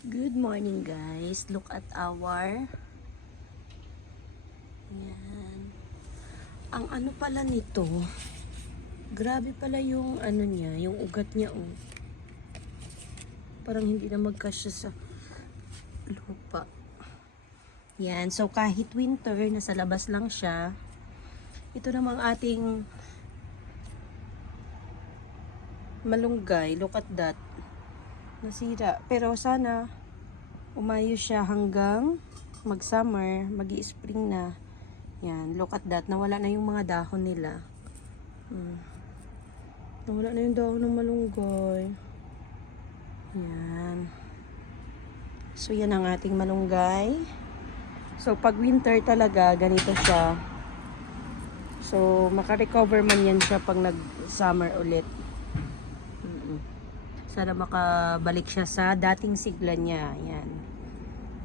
Good morning guys. Look at our yan. Ang ano pala nito, grabe pala yung ano niya, yung ugat niya oh. Parang hindi na magkasya sa lupa. Yan, so kahit winter, nasa labas lang siya. Ito namang ating malunggay, look at that. Nasira, pero sana umayos siya hanggang mag-summer, magi-spring na. Yan, look at that. Nawala na yung mga dahon nila. Nawala na yung dahon ng malunggay. Yan. So, yan ang ating malunggay. So, pag winter talaga, ganito siya. So, makarecover man yan siya pag nag-summer ulit. Sana makabalik siya sa dating sigla niya. Yan.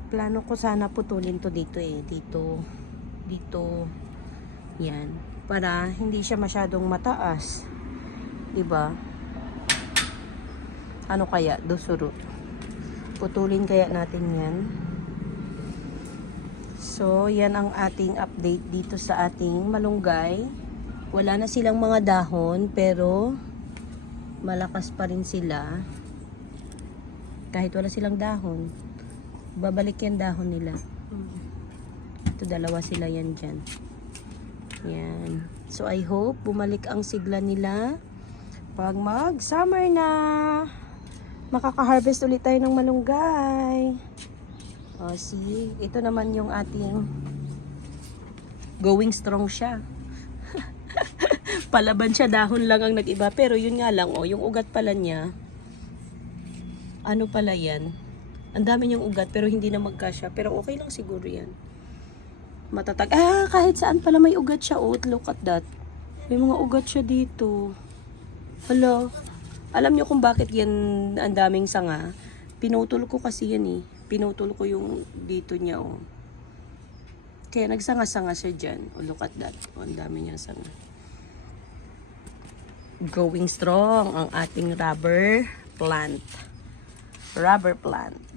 Plano ko sana putulin to dito eh. Dito. Yan. Para hindi siya masyadong mataas. Diba? Ano kaya? Dusuro. Putulin kaya natin yan. So, yan ang ating update dito sa ating malunggay. Wala na silang mga dahon, pero malakas pa rin sila. Kahit wala silang dahon, babalik yung dahon nila. Ito, dalawa sila yan dyan. Yan. So, I hope bumalik ang sigla nila pag mag-summer na. Makaka-harvest ulit tayo ng malunggay. O, see? Ito naman yung ating going strong siya. Palaban siya, dahon lang ang nag-iba. Pero yun nga lang, oh, yung ugat pala niya, ano pala yan? Ang dami niyang ugat, pero hindi na magkasya. Pero okay lang siguro yan. Matatag. Kahit saan pala may ugat siya. Oh, look at that. May mga ugat siya dito. Hala. Alam niyo kung bakit yan ang daming sanga? Pinutol ko kasi yan eh. Pinutol ko yung dito niya, oh. Kaya nagsanga-sanga siya dyan. Oh, look at that. Oh, ang dami niyang sanga. Going strong ang ating rubber plant.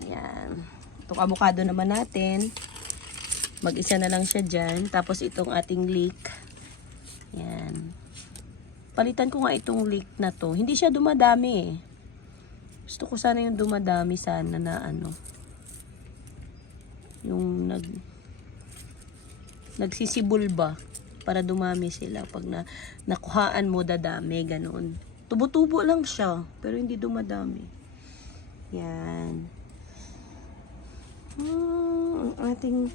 Yan. Itong avocado naman natin, mag-isa na lang siya dyan. Tapos itong ating leek. Yan. Palitan ko nga itong leek na to. Hindi siya dumadami eh. Gusto ko sana yung dumadami sana na ano. Yung nagsisibol ba? Para dumami sila. Pag nakuhaan mo, dadami. Ganon. Tubo-tubo lang siya. Pero hindi dumadami. Yan. Ang ating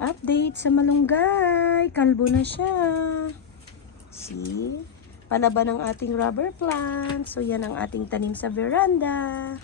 update sa malunggay. Kalbo na siya. See? Palaban ng ating rubber plant. So, yan ang ating tanim sa veranda.